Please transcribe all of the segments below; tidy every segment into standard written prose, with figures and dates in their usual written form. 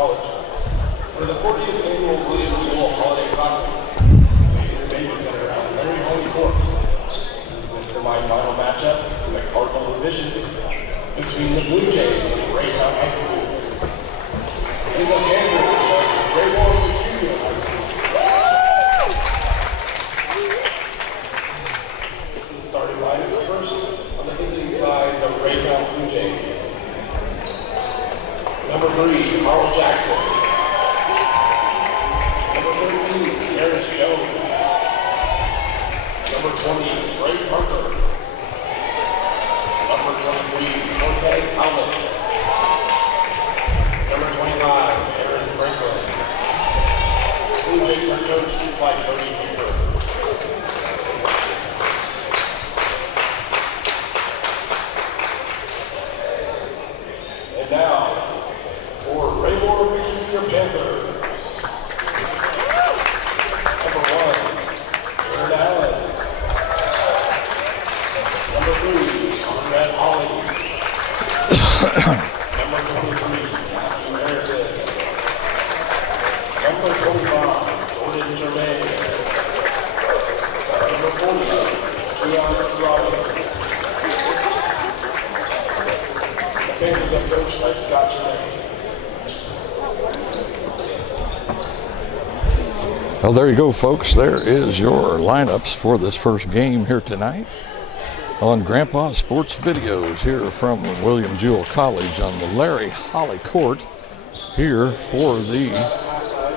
College. For the 40th annual William Jewell Holiday Classic, the Baby Center at Larry Holy Court. This is a semi-final matchup in the Cardinal Division between the Blue Jays and Raytown High School and the Gamblers of Raymore Pecullier High School. The starting lineups first on the visiting side, the Raytown Blue Jays. Number 3, Carl Jackson. Number 13, Terrence Jones. Number 20, Trey Parker. Number 23, Cortez Allen. Number 25, Aaron Franklin. Blue Jays are coached by Cody Beaver. And now, for Raymore Peculiar Panthers. Number 1, Aaron Allen. Number 3, Conrad Holly. Number 23, Matthew Harrison. Number 25, Jordan Germain. Number 40, Keon Scroggins. The Panthers are coached by Scott Germain. Well, there you go, folks. There is your lineups for this first game here tonight on Grandpa Sports Videos here from William Jewell College on the Larry Holly Court here for the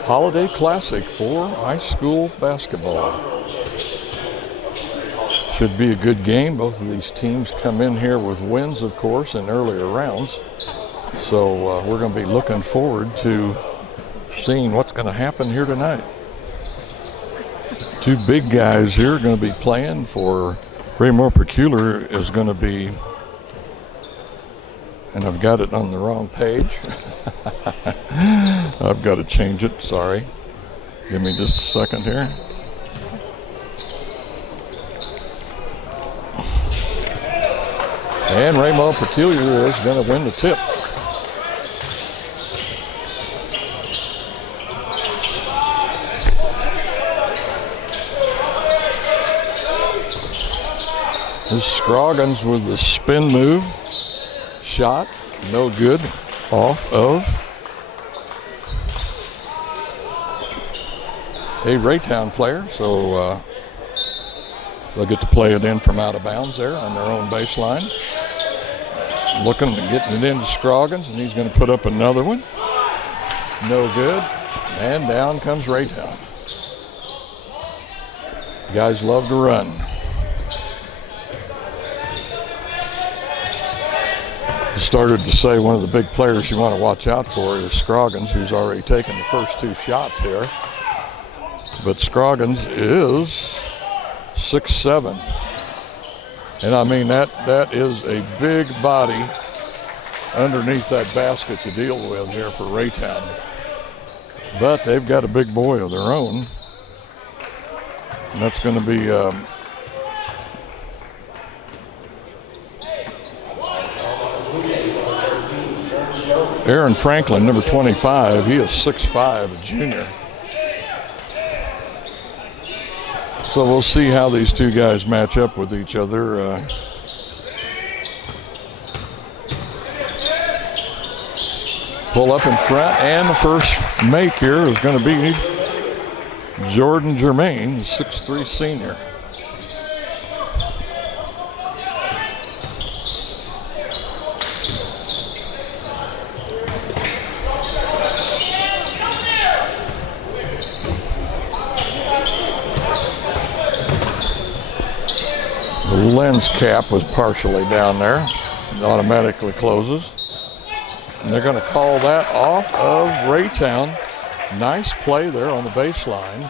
Holiday Classic for high school basketball. Should be a good game. Both of these teams come in here with wins, of course, in earlier rounds. So we're going to be looking forward to seeing what's going to happen here tonight. Two big guys here are going to be playing for Raymore Peculier is going to be, and I've got it on the wrong page. I've got to change it, sorry. Give me just a second here. And Raymore Peculier is going to win the tip. This Scroggins with the spin move. Shot, no good. Off of a Raytown player, so they'll get to play it in from out of bounds there on their own baseline. Looking and getting it into Scroggins, and he's going to put up another one. No good. And down comes Raytown. Guys love to run. Started to say one of the big players you want to watch out for is Scroggins, who's already taken the first 2 shots here. But Scroggins is 6'7". And I mean, that is a big body underneath that basket to deal with here for Raytown. But they've got a big boy of their own. And that's going to be Aaron Franklin, number 25. He is 6'5", a junior. So we'll see how these two guys match up with each other. Pull up in front, and the first make here is going to be Jordan Germain, 6'3" senior. The lens cap was partially down there. It automatically closes. And they're going to call that off of Raytown. Nice play there on the baseline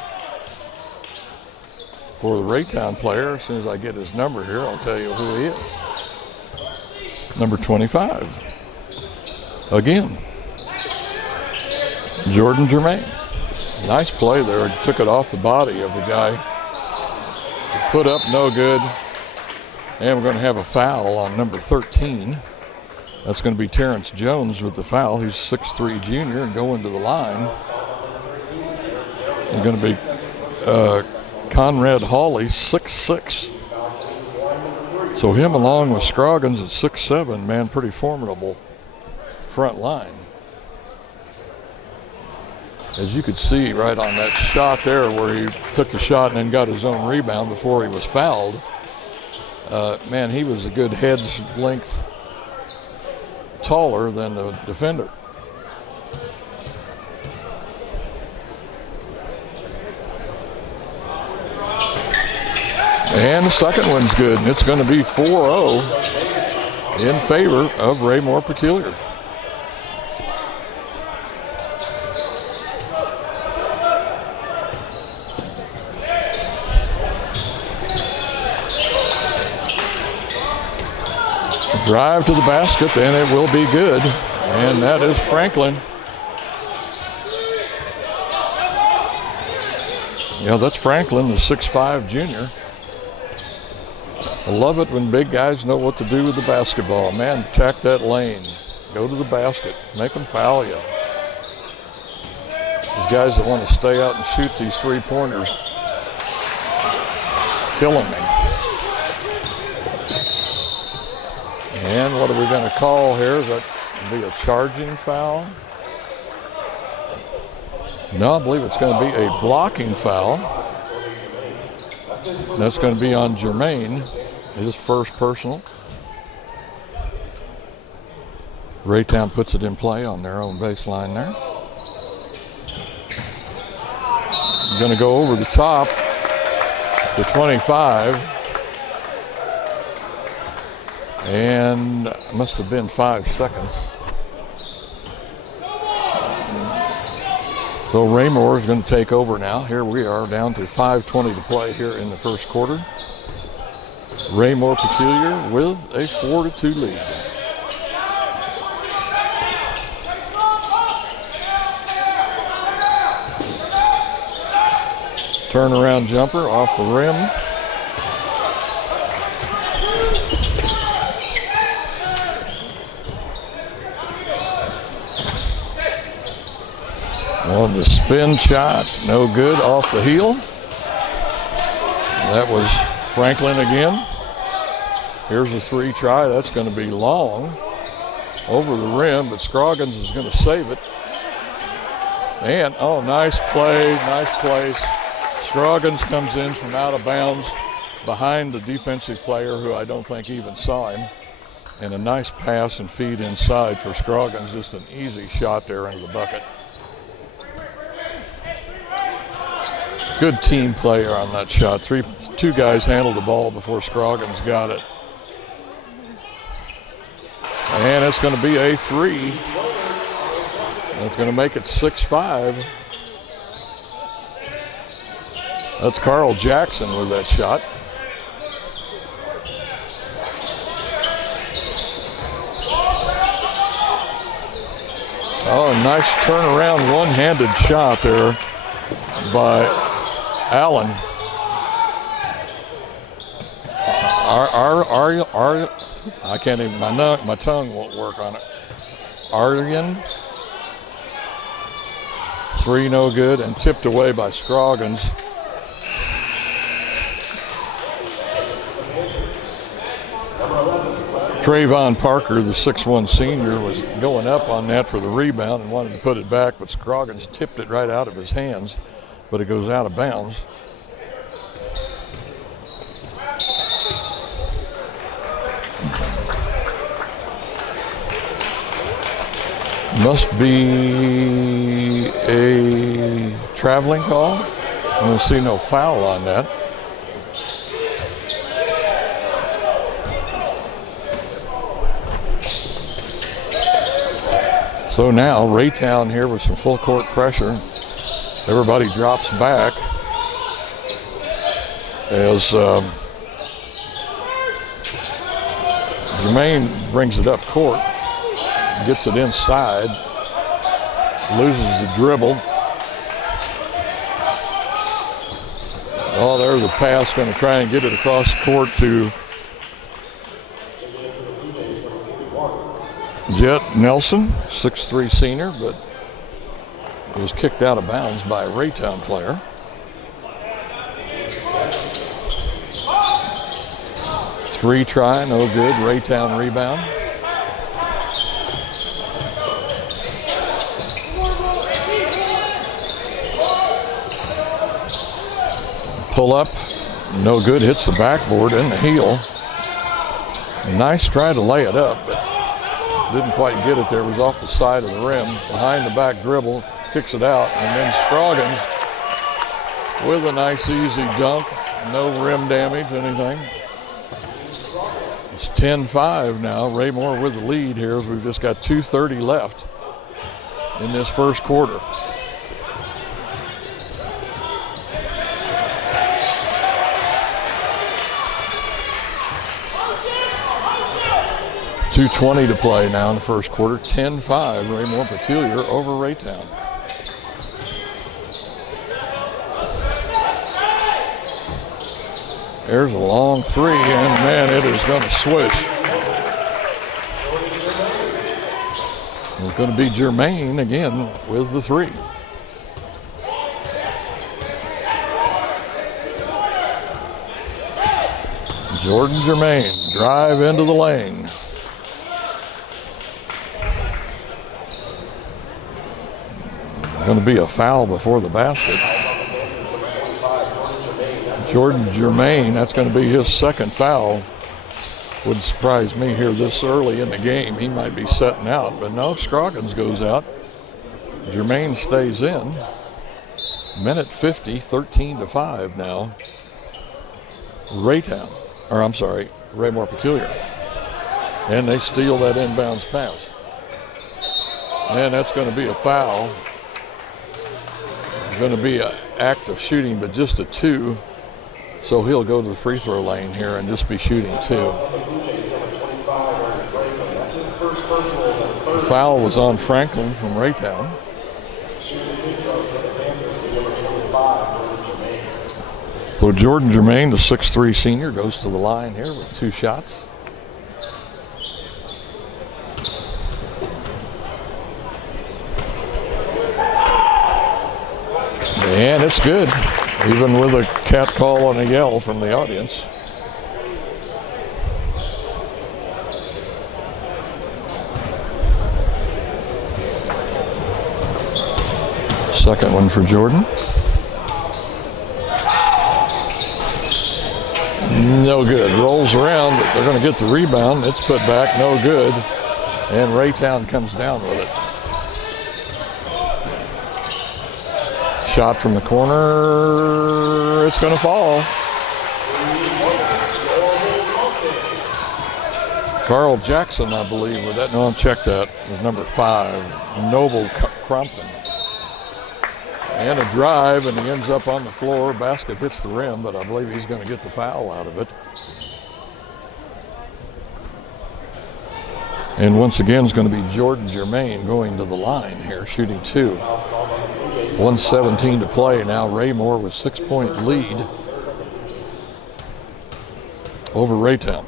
for the Raytown player. As soon as I get his number here, I'll tell you who he is. Number 25. Again, Jordan Germain. Nice play there. He took it off the body of the guy. Put up, no good. And we're going to have a foul on number 13. That's going to be Terrence Jones with the foul. He's 6'3" junior and going to the line. He's going to be Conrad Hawley, 6'6". So him along with Scroggins at 6'7", man, pretty formidable front line. As you could see right on that shot there where he took the shot and then got his own rebound before he was fouled, man, he was a good head's length taller than the defender. And the second one's good, and it's going to be 4-0 in favor of Raymore Pecullier. Drive to the basket, and it will be good. And that is Franklin. Yeah, that's Franklin, the 6'5" junior. I love it when big guys know what to do with the basketball. Man, attack that lane. Go to the basket. Make them foul you. These guys that want to stay out and shoot these three-pointers, killing me. And what are we going to call here? Is that going to be a charging foul? No, I believe it's going to be a blocking foul. That's going to be on Jermaine, his first personal. Raytown puts it in play on their own baseline there. Going to go over the top to 25. And it must have been 5 seconds. So Raymore is going to take over now. Here we are down to 5:20 to play here in the first quarter. Raymore Pecullier with a 4-2 lead. Turnaround jumper off the rim. On the spin shot, no good, off the heel. That was Franklin again. Here's a three try, that's going to be long. Over the rim, but Scroggins is going to save it. And, oh, nice play, nice place. Scroggins comes in from out of bounds behind the defensive player who I don't think even saw him. And a nice pass and feed inside for Scroggins, just an easy shot there into the bucket. Good team player on that shot. Two guys handled the ball before Scroggins got it. And it's going to be a three. That's going to make it 6-5. That's Carl Jackson with that shot. Oh, nice turnaround one-handed shot there by Allen. I can't even, my tongue won't work on it. Aryan. Three no good and tipped away by Scroggins. Trayvon Parker, the 6'1" senior, was going up on that for the rebound and wanted to put it back, but Scroggins tipped it right out of his hands, but it goes out of bounds. Must be a traveling call. I don't see no foul on that. So now Raytown here with some full court pressure. Everybody drops back as Jermaine brings it up court, gets it inside, loses the dribble. Oh, there's the pass, going to try and get it across the court to Jet Nelson, 6'3" senior, but was kicked out of bounds by a Raytown player. Three try, no good. Raytown rebound. Pull up, no good. Hits the backboard and the heel. Nice try to lay it up, but didn't quite get it there. It was off the side of the rim. Behind the back dribble, kicks it out, and then Scroggins with a nice easy dunk. No rim damage, anything. It's 10-5 now. Raymore with the lead here as we've just got 2:30 left in this first quarter. .220 to play now in the first quarter. 10-5, Raymore Pecullier over Raytown. There's a long three, and man, it is going to swish. It's going to be Germain again with the three. Jordan Germain, drive into the lane. Going to be a foul before the basket. Jordan Germain, that's going to be his second foul. Wouldn't surprise me here this early in the game. He might be setting out, but no, Scroggins goes out. Germain stays in. Minute 50, 13-5 now. Raytown, or I'm sorry, Raymore Pecullier. And they steal that inbounds pass. And that's going to be a foul. Going to be an act of shooting, but just a two. So he'll go to the free throw lane here and just be shooting two. The foul was on Franklin from Raytown. So Jordan Germain, the 6'3" senior, goes to the line here with two shots. And it's good, even with a cat call and a yell from the audience. Second one for Jordan. No good. Rolls around, but they're going to get the rebound. It's put back, no good. And Raytown comes down with it. Shot from the corner, it's going to fall. Carl Jackson, I believe, with that. No, check that. Was number 5, Noble Crompton. And a drive, and he ends up on the floor. Basket hits the rim, but I believe he's going to get the foul out of it. And once again, it's going to be Jordan Germain going to the line here, shooting two. 1:17 to play now. Raymore with 6-point lead over Raytown.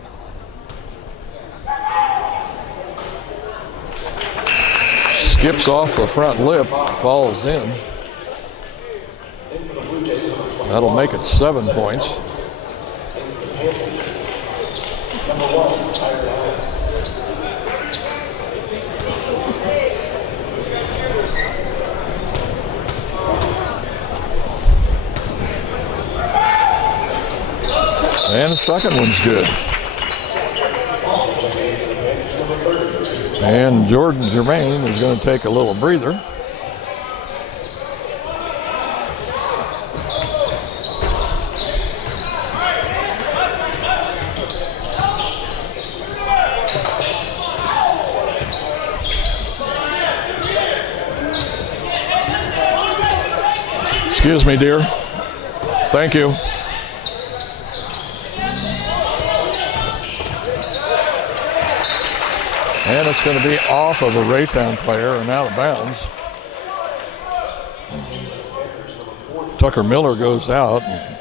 Skips off the front lip, falls in. That'll make it 7 points. And the second one's good. And Jordan Germain is going to take a little breather. Excuse me, dear. Thank you. And it's going to be off of a Raytown player and out of bounds. Tucker Miller goes out, and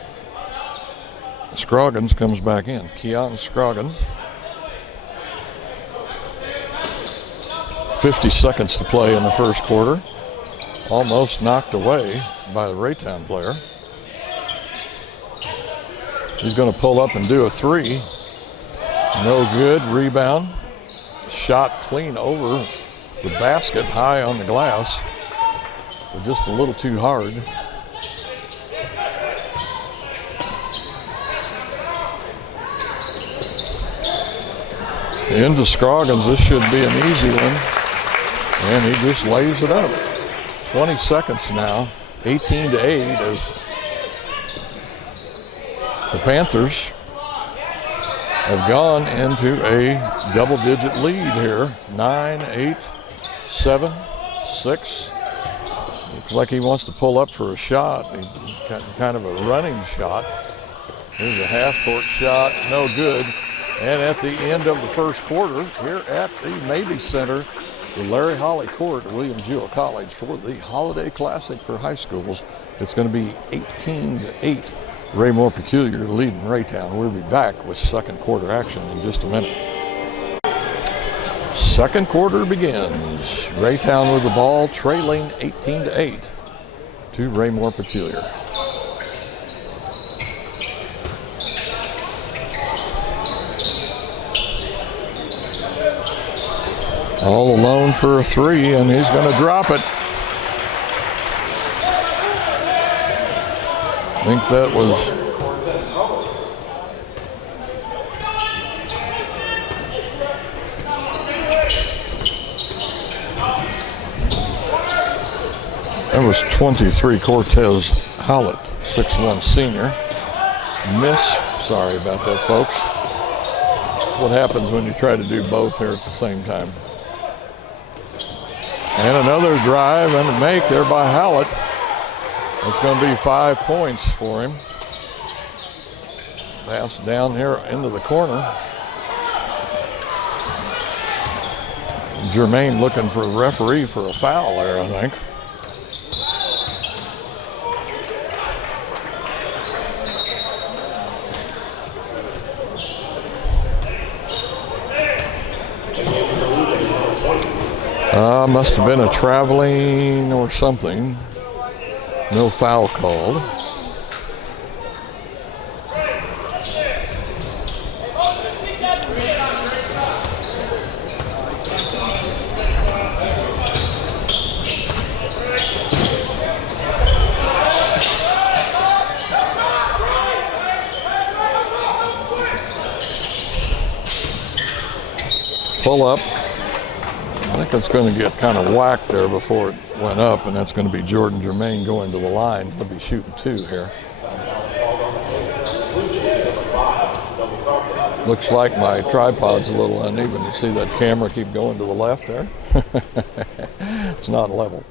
Scroggins comes back in. Keon Scroggins. 50 seconds to play in the first quarter. Almost knocked away by the Raytown player. He's going to pull up and do a three. No good. Rebound. Shot clean over the basket, high on the glass, but just a little too hard. Into Scroggins. This should be an easy one. And he just lays it up. 20 seconds now. 18-8 as the Panthers have gone into a double-digit lead here. 9, 8, 7, 6. Looks like he wants to pull up for a shot. He got kind of a running shot. Here's a half-court shot. No good. And at the end of the first quarter, here at the Navy Center, the Larry Holly Court at Williams-Jewell College for the Holiday Classic for high schools, it's going to be 18-8. Raymore Pecullier leading Raytown. We'll be back with second quarter action in just a minute. Second quarter begins. Raytown with the ball, trailing 18-8 to Raymore Pecullier. All alone for a three, and he's going to drop it. I think that was that was 23 Cortez Howlett, 6'1" senior. Miss. Sorry about that, folks. What happens when you try to do both here at the same time? And another drive and a make there by Howlett. It's going to be 5 points for him. Pass down here into the corner. Jermaine looking for the referee for a foul there, I think. Must have been a traveling or something. No foul called. Pull up. I think it's going to get kind of whacked there before it went up, and that's going to be Jordan Jermaine going to the line. He'll be shooting 2 here. Looks like my tripod's a little uneven. You see that camera keep going to the left there? It's not level.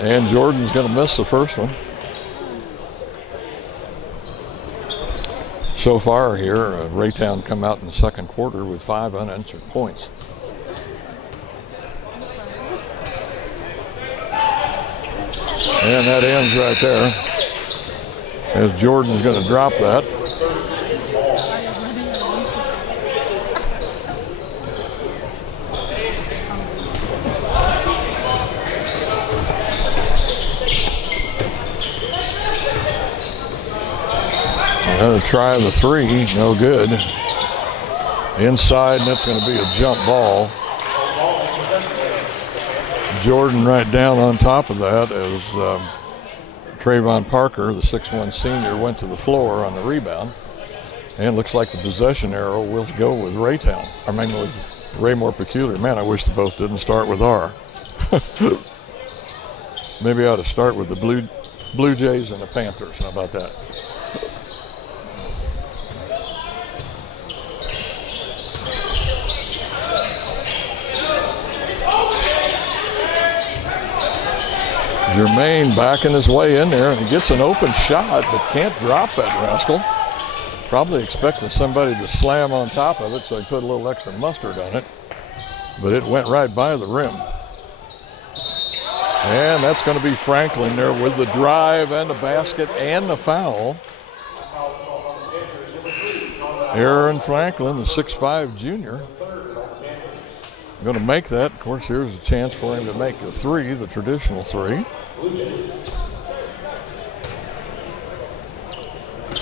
And Jordan's going to miss the first one. So far here, Raytown come out in the second quarter with 5 unanswered points. And that ends right there, as Jordan's going to drop that. Another try of the three, no good. Inside, and that's going to be a jump ball. Jordan right down on top of that as Trayvon Parker, the 6'1" senior, went to the floor on the rebound. And looks like the possession arrow will go with Raytown. I mean, with Raymore Pecullier. Man, I wish they both didn't start with R. Maybe I ought to start with the Blue Jays and the Panthers. How about that? Jermaine backing his way in there, and he gets an open shot, but can't drop that rascal. Probably expecting somebody to slam on top of it, so he put a little extra mustard on it. But it went right by the rim. And that's going to be Franklin there with the drive and the basket and the foul. Aaron Franklin, the 6'5" junior. going to make that. Of course, here's a chance for him to make the three, the traditional three.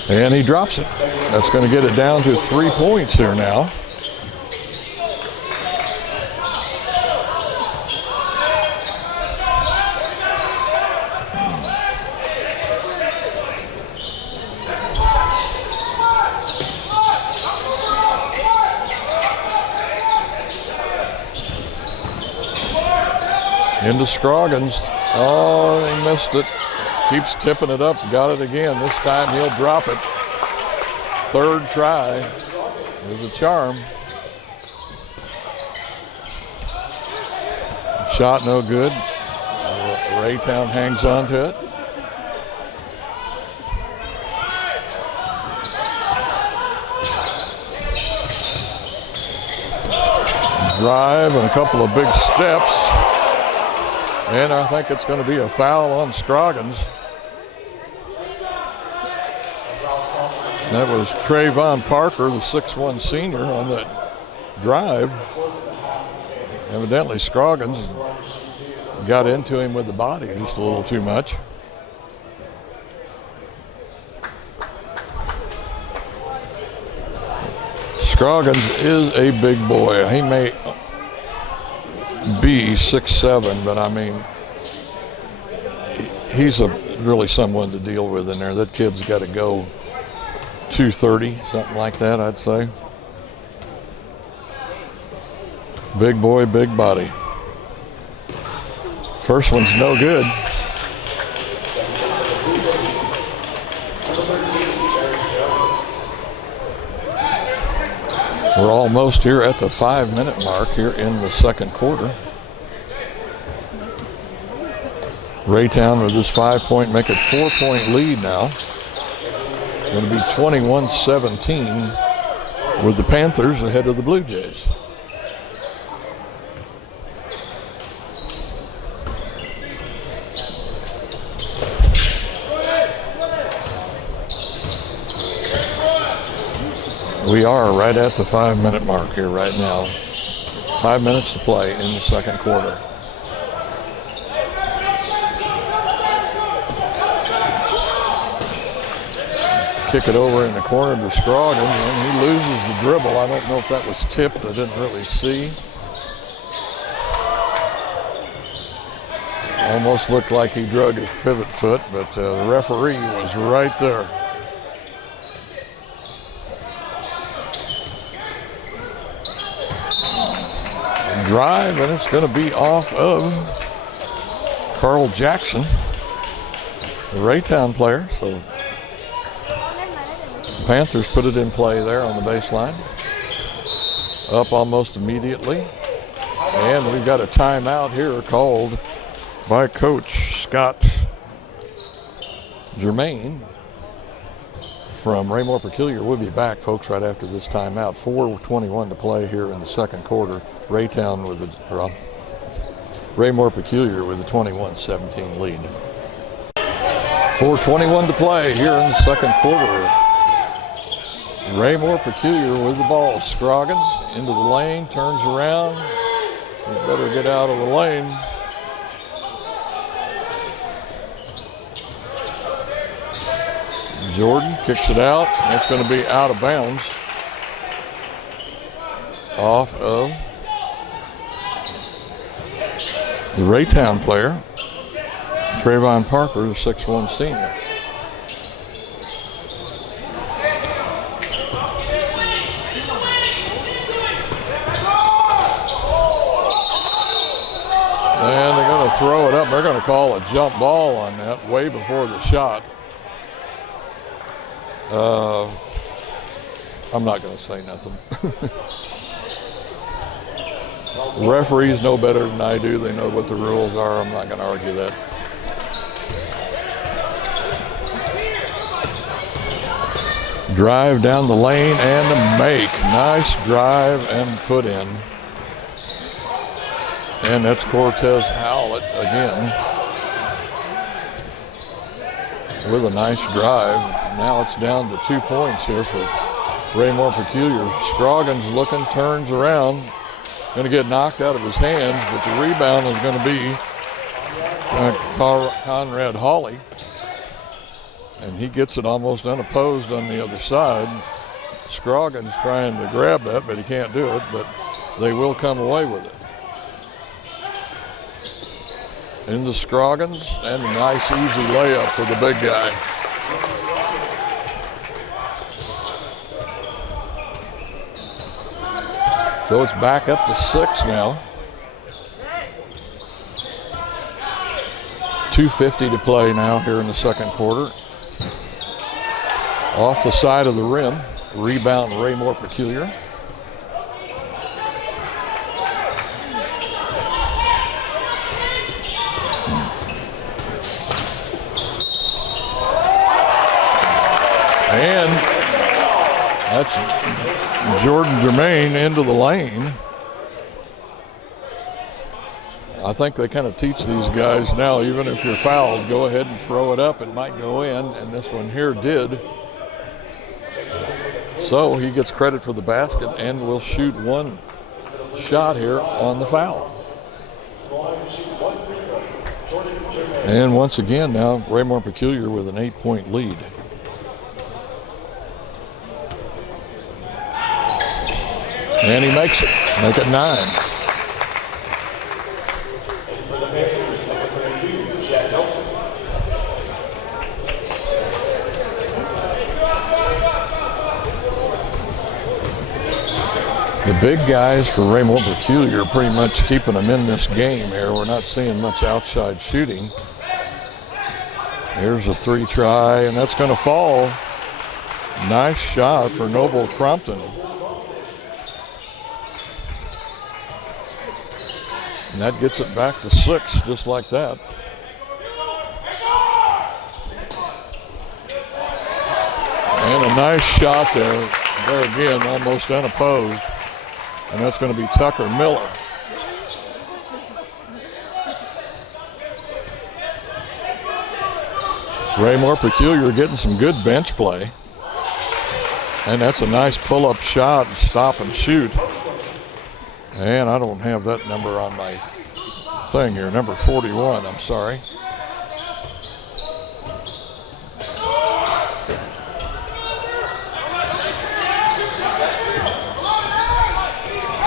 And he drops it. That's going to get it down to 3 points here now. Into Scroggins. Oh, he missed it. Keeps tipping it up. Got it again. This time he'll drop it. Third try is a charm. Shot no good. Raytown hangs on to it. Drive and a couple of big steps. And I think it's going to be a foul on Scroggins. That was Trayvon Parker, the 6'1 senior, on that drive. Evidently Scroggins got into him with the body just a little too much. Scroggins is a big boy. He may be 6'7", but I mean, he's really someone to deal with in there. That kid's got to go 230, something like that, I'd say. Big boy, big body. First one's no good. We're almost here at the 5-minute mark here in the second quarter. Raytown with this 5-point, make it 4-point lead now. Going to be 21-17 with the Panthers ahead of the Blue Jays. We are right at the 5-minute mark here right now. 5 minutes to play in the second quarter. Kick it over in the corner to Scroggins, and he loses the dribble. I don't know if that was tipped. I didn't really see. Almost looked like he drug his pivot foot, but the referee was right there. Drive, and it's going to be off of Carl Jackson, the Raytown player. So the Panthers put it in play there on the baseline. Up almost immediately. And we've got a timeout here called by Coach Scott Germain from Raymore Pecullier. We'll be back, folks, right after this timeout. 4:21 to play here in the second quarter. Raytown with the Raymore Pecullier with the 21-17 lead. 4:21 to play here in the second quarter. Raymore Pecullier with the ball. Scroggins into the lane, turns around. He better get out of the lane. Jordan kicks it out. That's going to be out of bounds. Off of the Raytown player, Trayvon Parker, the 6'1 senior. And they're going to throw it up. They're going to call a jump ball on that way before the shot. I'm not going to say nothing. Referees know better than I do. They know what the rules are. I'm not going to argue that. Drive down the lane and a make. Nice drive and put in. And that's Cortez Howlett again with a nice drive. Now it's down to 2 points here for Raymore Pecullier. Scroggins looking, turns around. going to get knocked out of his hands, but the rebound is going to be Conrad Hawley. And he gets it almost unopposed on the other side. Scroggins trying to grab that, but he can't do it, but they will come away with it. Into Scroggins, and a nice easy layup for the big guy. So it's back up to 6 now. 2:50 to play now here in the second quarter. Off the side of the rim, rebound Raymore Pecullier. And that's Jordan Germain into the lane. I think they kind of teach these guys now, even if you're fouled, go ahead and throw it up. It might go in, and this one here did. So he gets credit for the basket and will shoot one shot here on the foul. And once again now, Raymore Pecullier with an 8-point lead. And he makes it, make it 9. The big guys for Raymore Pecullier are pretty much keeping them in this game here. We're not seeing much outside shooting. Here's a 3 try, and that's going to fall. Nice shot for Noble Crompton. And that gets it back to 6, just like that. And a nice shot there. There again, almost unopposed. And that's going to be Tucker Miller. Raymore Pecullier getting some good bench play. And that's a nice pull-up shot, stop and shoot. And I don't have that number on my thing here, number 41, I'm sorry.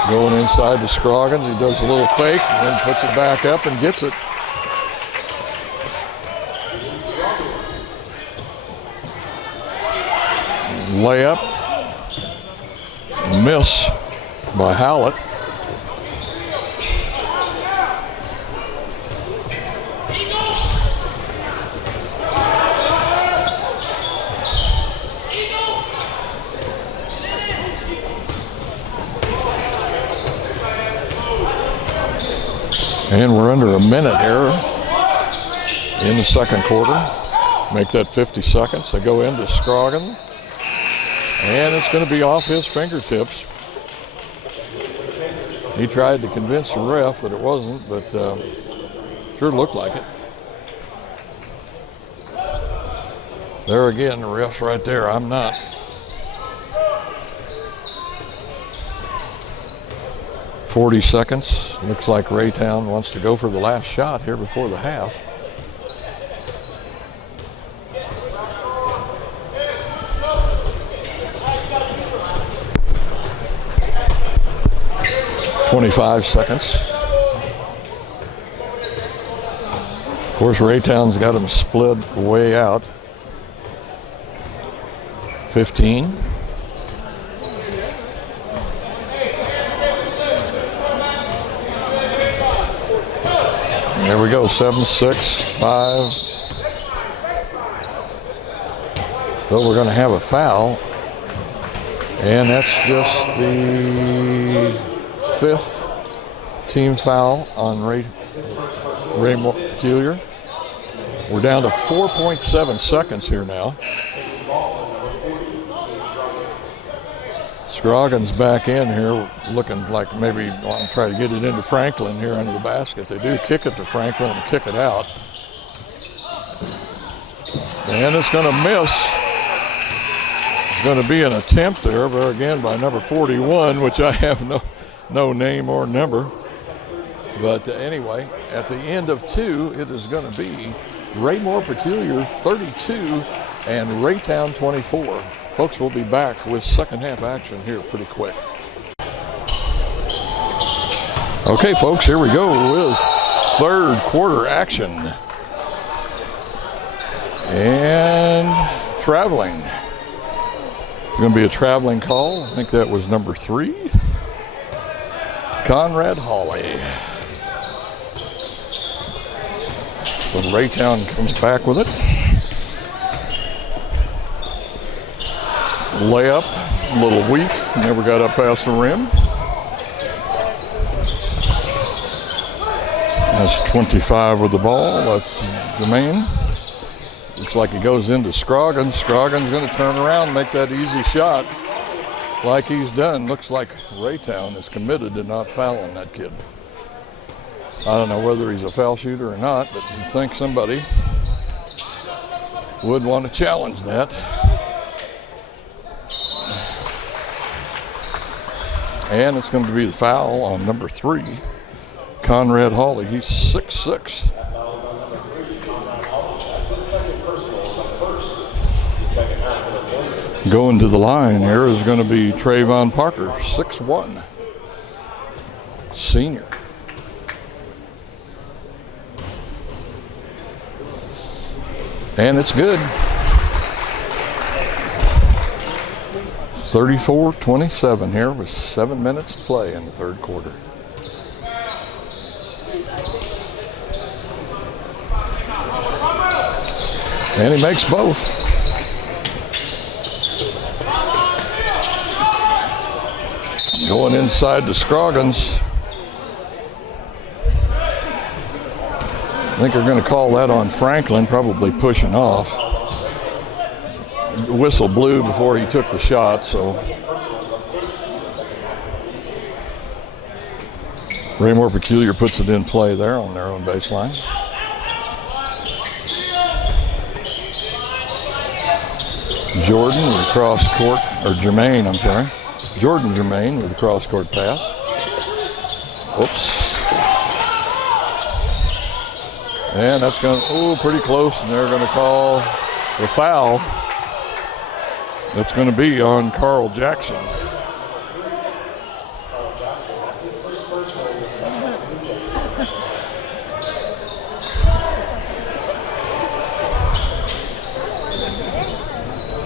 Going inside to Scroggins, he does a little fake and then puts it back up and gets it. Layup, miss by Howlett. And we're under a minute here in the second quarter. Make that 50 seconds. They go into Scroggins. And it's going to be off his fingertips. He tried to convince the ref that it wasn't, but sure looked like it. There again, the ref's right there. I'm not. "40 seconds. Looks like Raytown wants to go for the last shot here before the half. "25 seconds. Of course, Raytown's got them split way out. 15. There we go, 7, 6, 5. So we're going to have a foul. And that's just the 5th team foul on Raymore Pecullier. We're down to 4.7 seconds here now. Scroggins back in here, looking like maybe want to try to get it into Franklin here under the basket. They do kick it to Franklin and kick it out. And it's going to miss. It's going to be an attempt there again by number 41, which I have no name or number. But anyway, at the end of 2, it is going to be Raymore Pecullier 32 and Raytown 24. Folks, we'll be back with second half action here pretty quick. Okay, folks, here we go with third quarter action. And traveling. It's going to be a traveling call. I think that was number 3. Conrad Hawley. So Raytown comes back with it. Layup, a little weak, never got up past the rim. That's 25 with the ball. That's Jermaine. Looks like he goes into Scroggins. Scroggins going to turn around and make that easy shot like he's done. Looks like Raytown is committed to not fouling that kid. I don't know whether he's a foul shooter or not, but you'd think somebody would want to challenge that. And it's going to be the foul on number 3, Conrad Hawley. He's 6'6". Going to the line here is going to be Trayvon Parker, 6'1", senior. And it's good. 34-27 here with 7 minutes to play in the third quarter. And he makes both. Going inside to Scroggins. I think they're going to call that on Franklin, probably pushing off. The whistle blew before he took the shot, so. Raymore Pecullier puts it in play there on their own baseline. Jordan with the cross court, or Jermaine, I'm sorry. Jordan Jermaine with the cross court pass. Oops. And that's going to, pretty close, and they're going to call the foul. That's going to be on Carl Jackson.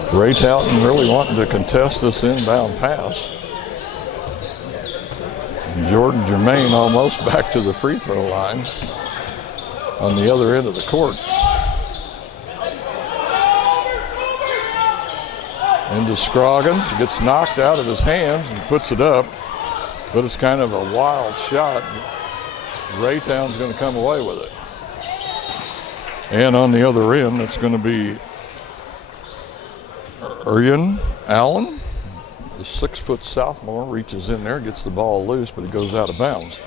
Raytown really wanting to contest this inbound pass. And Jordan Jermaine almost back to the free throw line on the other end of the court. Into Scroggins, gets knocked out of his hands and puts it up, but it's kind of a wild shot. Raytown's going to come away with it. And on the other end, it's going to be Urian Allen, the 6-foot sophomore, reaches in there, gets the ball loose, but it goes out of bounds.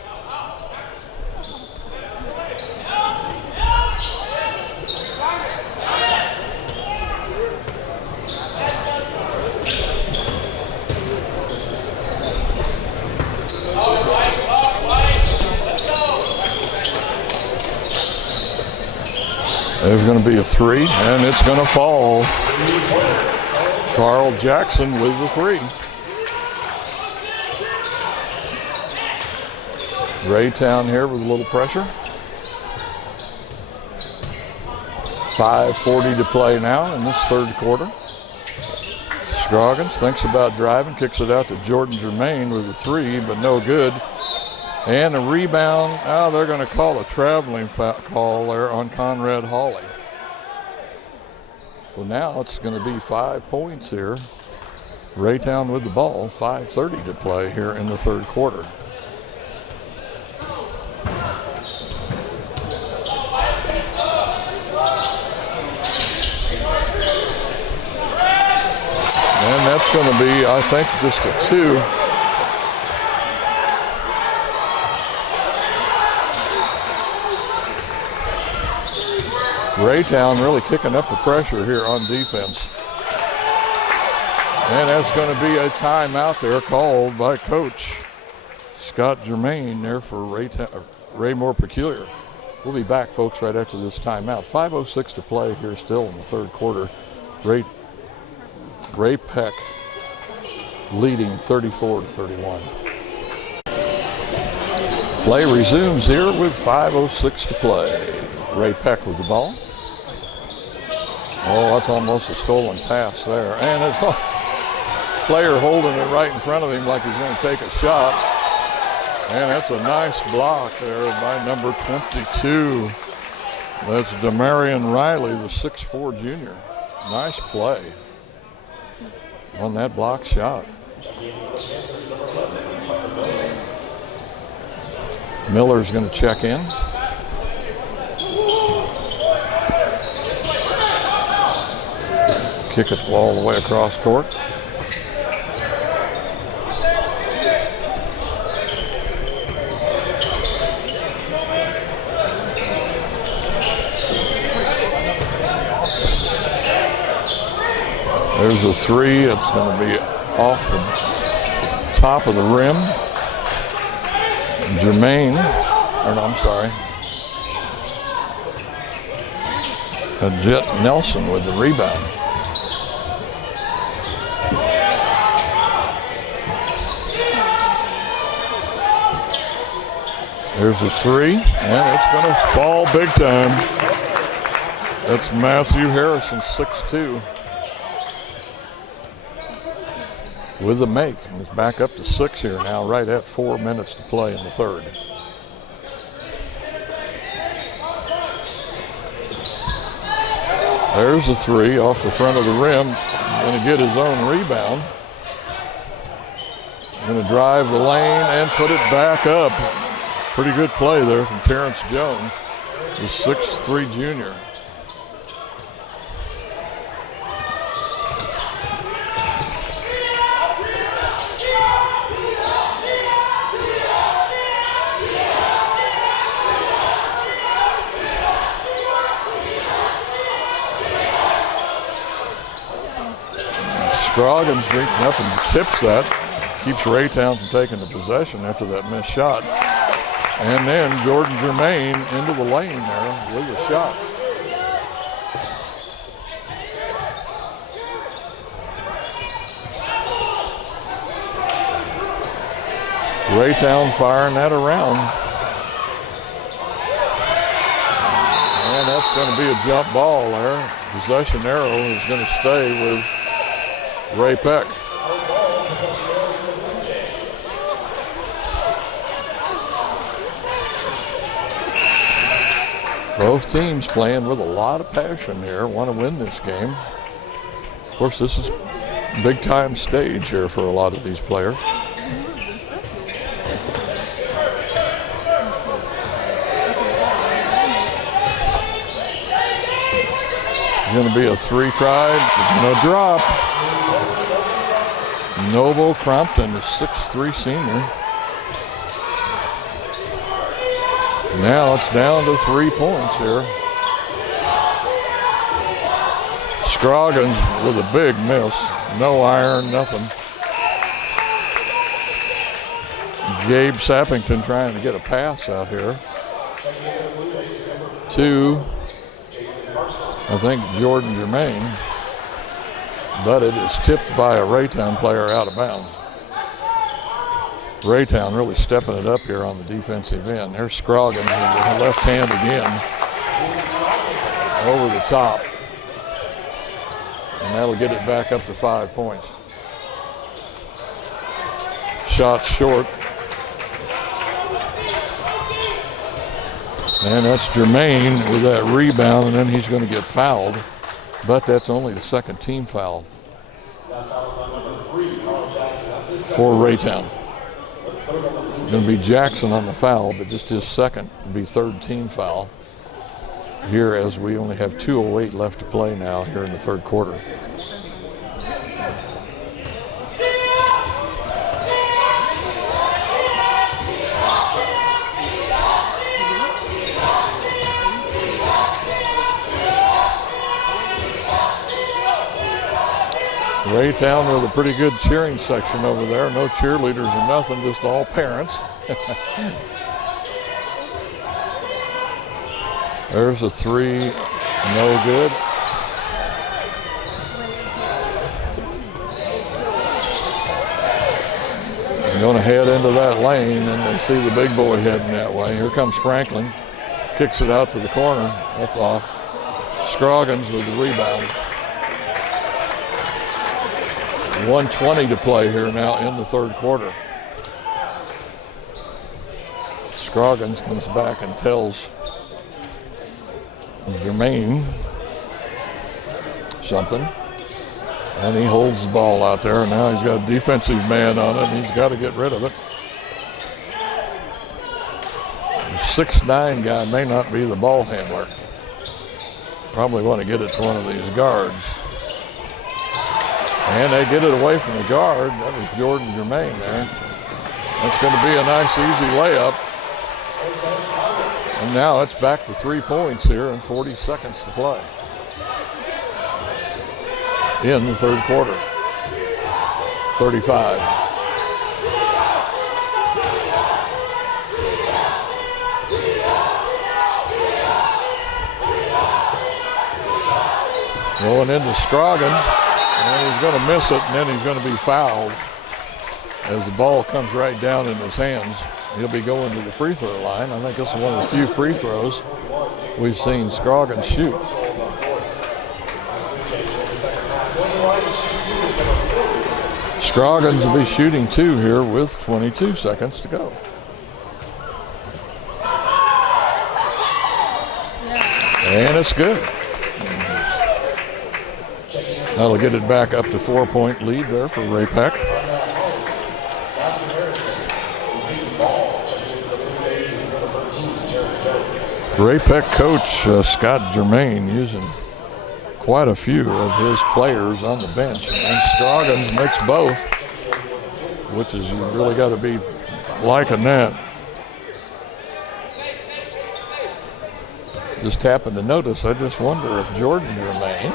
There's going to be a 3, and it's going to fall. Carl Jackson with the 3. Raytown here with a little pressure. 5:40 to play now in this third quarter. Scroggins thinks about driving, kicks it out to Jordan Jermaine with a 3, but no good. And a rebound. Now they're going to call a traveling foul call there on Conrad Hawley. Well, now it's going to be 5 points here. Raytown with the ball, 5:30 to play here in the third quarter. And that's going to be, I think, just a 2. Raytown really kicking up the pressure here on defense. And that's going to be a timeout there called by Coach Scott Germain there for Raymore Pecullier. We'll be back, folks, right after this timeout. 5:06 to play here still in the third quarter. Ray Peck leading 34-31. Play resumes here with 5:06 to play. Ray Peck with the ball. Oh, that's almost a stolen pass there. And it's a player holding it right in front of him like he's going to take a shot. And that's a nice block there by number 22. That's Demarion Riley, the 6'4" junior. Nice play on that block shot. Miller's going to check in. Kick it all the way across court. There's a three. It's going to be off the top of the rim. Jermaine, or no, I'm sorry. Jet Nelson with the rebound. There's a three, and it's going to fall big time. That's Matthew Harrison, 6'2". With the make. He's back up to 6 here now, right at 4 minutes to play in the third. There's a three off the front of the rim. Going to get his own rebound. Going to drive the lane and put it back up. Pretty good play there from Terrence Jones, the 6'3" junior. Scroggins reaching up and tips that. Keeps Raytown from taking the possession after that missed shot. And then Jordan Germain into the lane there with a shot. Raytown firing that around. And that's going to be a jump ball there. Possession arrow is going to stay with Ray Peck. Both teams playing with a lot of passion here, want to win this game. Of course, this is a big time stage here for a lot of these players. It's going to be a three tried, no drop. Noble Crompton, the 6'3" senior. Now it's down to 3 points here. Scroggins with a big miss. No iron, nothing. Gabe Sappington trying to get a pass out here to, I think, Jordan Germain. But it is tipped by a Raytown player out of bounds. Raytown really stepping it up here on the defensive end. There's Scroggins with the left hand again. Over the top. And that'll get it back up to 5 points. Shot short. And that's Germain with that rebound, and then he's going to get fouled. But that's only the second team foul for Raytown. It's going to be Jackson on the foul, but just his second will be third team foul here as we only have 2:08 left to play now here in the third quarter. Raytown with a pretty good cheering section over there. No cheerleaders or nothing, just all parents. There's a three, no good. They're going to head into that lane, and they see the big boy heading that way. Here comes Franklin, kicks it out to the corner. That's off. Scroggins with the rebound. 1:20 to play here now in the third quarter. Scroggins comes back and tells Jermaine something. And he holds the ball out there. Now he's got a defensive man on it, and he's got to get rid of it. The 6'9" guy may not be the ball handler. Probably want to get it to one of these guards. And they get it away from the guard. That was Jordan Jermaine there. That's going to be a nice, easy layup. And now it's back to 3 points here and 40 seconds to play in the third quarter. 35. Going into Scroggins, and he's going to miss it, and then he's going to be fouled as the ball comes right down in his hands. He'll be going to the free throw line. I think this is one of the few free throws we've seen Scroggins shoot. Scroggins will be shooting two here with 22 seconds to go. And it's good. That'll get it back up to 4-point lead there for Ray Peck. Ray Peck coach Scott Germain using quite a few of his players on the bench, and Scroggins makes both, which is, you really got to be liking that. Just happened to notice, I just wonder if Jordan Germain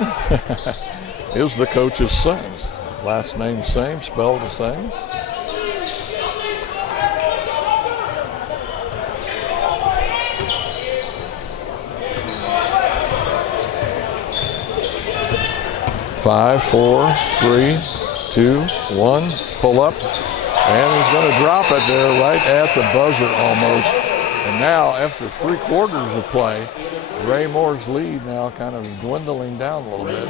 is the coach's son. Last name same, spelled the same. Five, four, three, two, one, pull up, and he's going to drop it there right at the buzzer almost. And now, after 3 quarters of play, Raymore's lead now kind of dwindling down a little bit.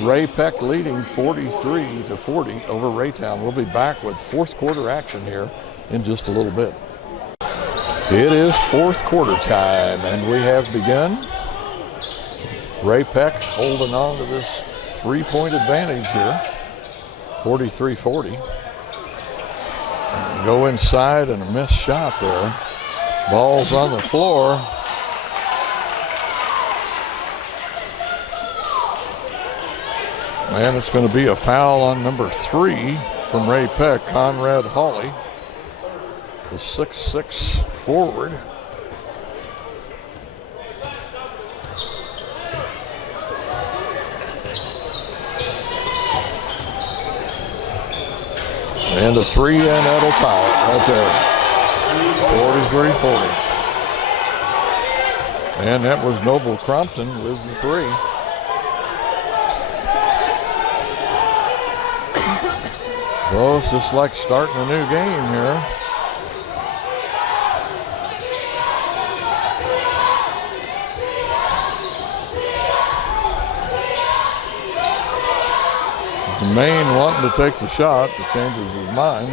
Ray Peck leading 43-40 over Raytown. We'll be back with fourth quarter action here in just a little bit. It is fourth quarter time, and we have begun. Ray Peck holding on to this 3-point advantage here, 43-40. Go inside and a missed shot there. Ball's on the floor. And it's going to be a foul on number 3 from Ray Peck, Conrad Hawley, the 6'6" forward. And a 3, and that'll tie it right there. 43-40. And that was Noble Crompton with the 3. Well, it's just like starting a new game here. Maine wanting to take the shot, but changes his mind.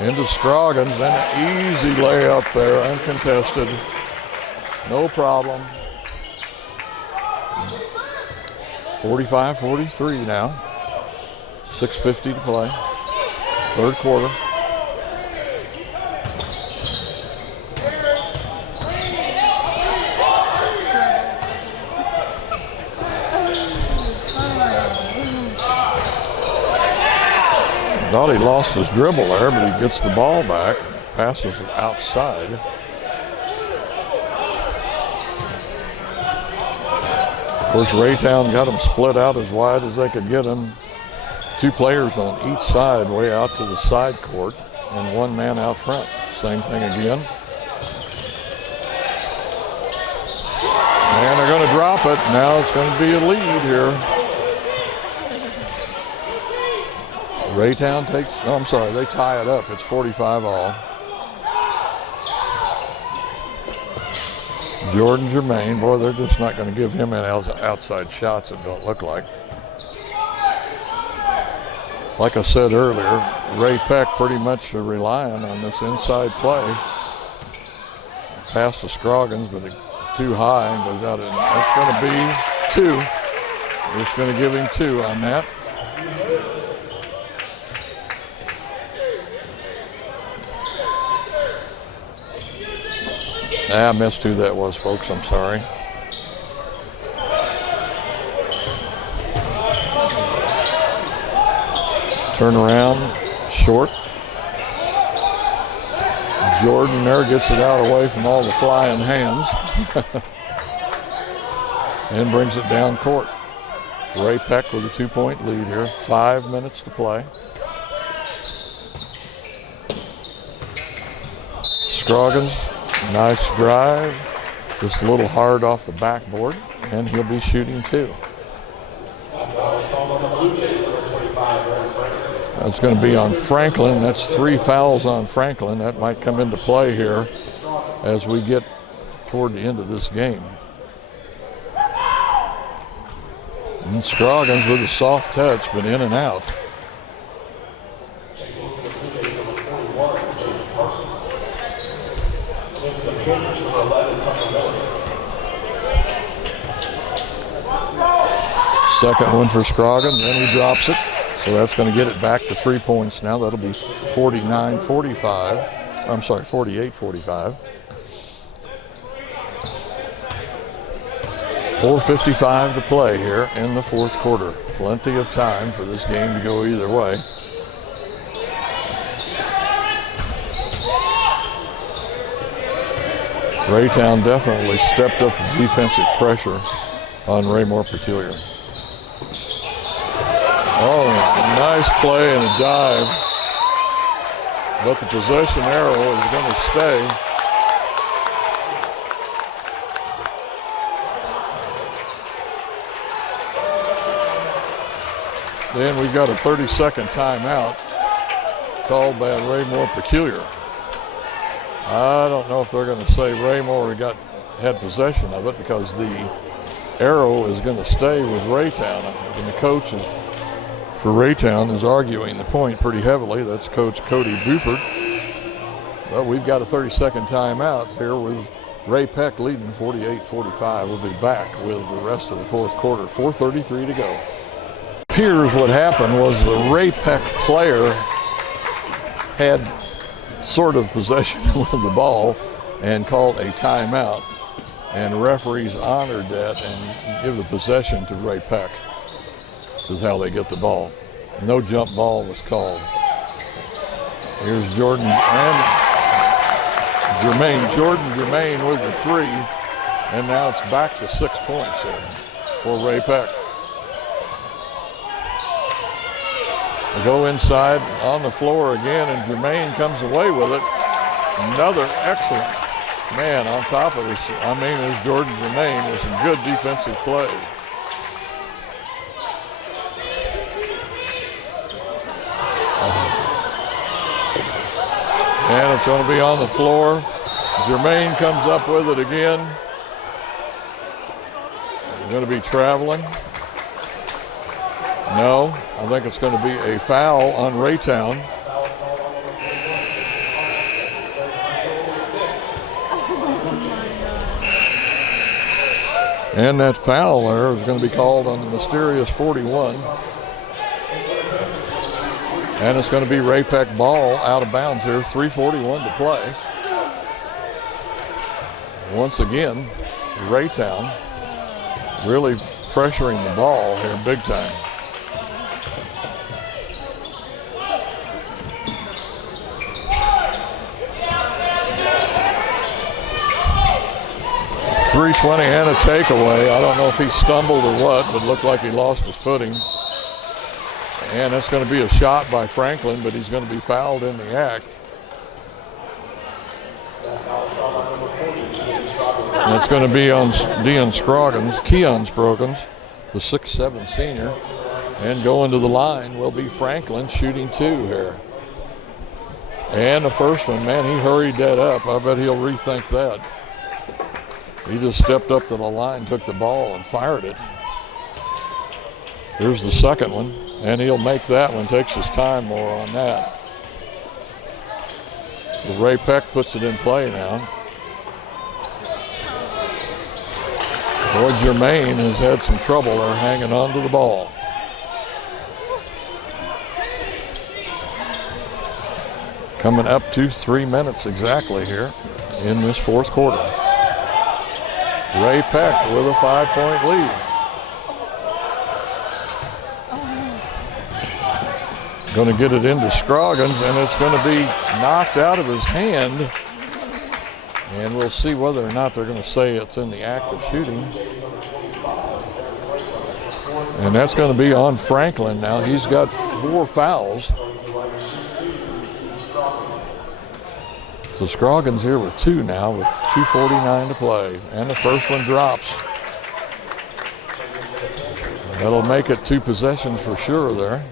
Into Scroggins, and an easy layup there, uncontested. No problem. 45-43 now. 6:50 to play. Third quarter. Thought he lost his dribble there, but he gets the ball back, passes it outside. Of course, Raytown got them split out as wide as they could get them. 2 players on each side, way out to the side court, and 1 man out front. Same thing again. And they're going to drop it. Now it's going to be a lead here. Raytown takes, no, I'm sorry, they tie it up. It's 45 all. Jordan Germain, boy, they're just not going to give him any outside shots, it don't look like. Like I said earlier, Ray Peck pretty much relying on this inside play. Pass to Scroggins, but too high and goes out. And that's going to be 2. Just going to give him 2 on that. I missed who that was, folks. I'm sorry. Turn around, short. Jordan there gets it out away from all the flying hands and brings it down court. Ray Peck with a 2-point lead here. 5 minutes to play. Scroggins, nice drive. Just a little hard off the backboard, and he'll be shooting 2. That's going to be on Franklin. That's 3 fouls on Franklin. That might come into play here as we get toward the end of this game. And Scroggins with a soft touch, but in and out. Second one for Scroggins, then he drops it. So that's going to get it back to 3 points now. That'll be 49-45. I'm sorry, 48-45. 4:55 to play here in the 4th quarter. Plenty of time for this game to go either way. Raytown definitely stepped up the defensive pressure on Raymore Pecullier. Oh, nice play and a dive. But the possession arrow is going to stay. Then we've got a 30-second timeout called by Raymore Pecullier. I don't know if they're going to say Raymore had possession of it, because the arrow is going to stay with Raytown. And the coach for Raytown is arguing the point pretty heavily. That's Coach Cody Buford. But we've got a 30-second timeout here with Ray Peck leading 48-45. We'll be back with the rest of the 4th quarter. 4:33 to go. Appears what happened was the Ray Peck player had sort of possession of the ball and called a timeout, and referees honored that and give the possession to Ray Peck. This is how they get the ball. No jump ball was called. Here's Jordan and Germain. Jordan Germain with the 3, and now it's back to 6 points here for Ray Peck. They go inside on the floor again, and Germain comes away with it. Another excellent man on top of this. Is Jordan Germain with some good defensive play. And it's going to be on the floor. Germain comes up with it again. They're going to be traveling. No, I think it's going to be a foul on Raytown. And that foul there is going to be called on the mysterious 41. And it's going to be Ray Peck ball out of bounds here. 3:41 to play. Once again, Raytown really pressuring the ball here big time. .320 and a takeaway. I don't know if he stumbled or what, but looked like he lost his footing. And that's going to be a shot by Franklin, but he's going to be fouled in the act. That's going to be on Keon Scroggins, the 6'7" senior. And going to the line will be Franklin, shooting 2 here. And the first one, man, he hurried that up. I bet he'll rethink that. He just stepped up to the line, took the ball, and fired it. Here's the second one, and he'll make that one. Takes his time more on that. Ray Peck puts it in play now. Boy, Germain has had some trouble there hanging on to the ball. Coming up to 3 minutes exactly here in this fourth quarter. Ray Peck with a 5-point lead. Going to get it into Scroggins, and it's going to be knocked out of his hand. And we'll see whether or not they're going to say it's in the act of shooting. And that's going to be on Franklin now. He's got 4 fouls. So Scroggins here with 2 now with 2:49 to play. And the first one drops. That'll make it 2 possessions for sure there.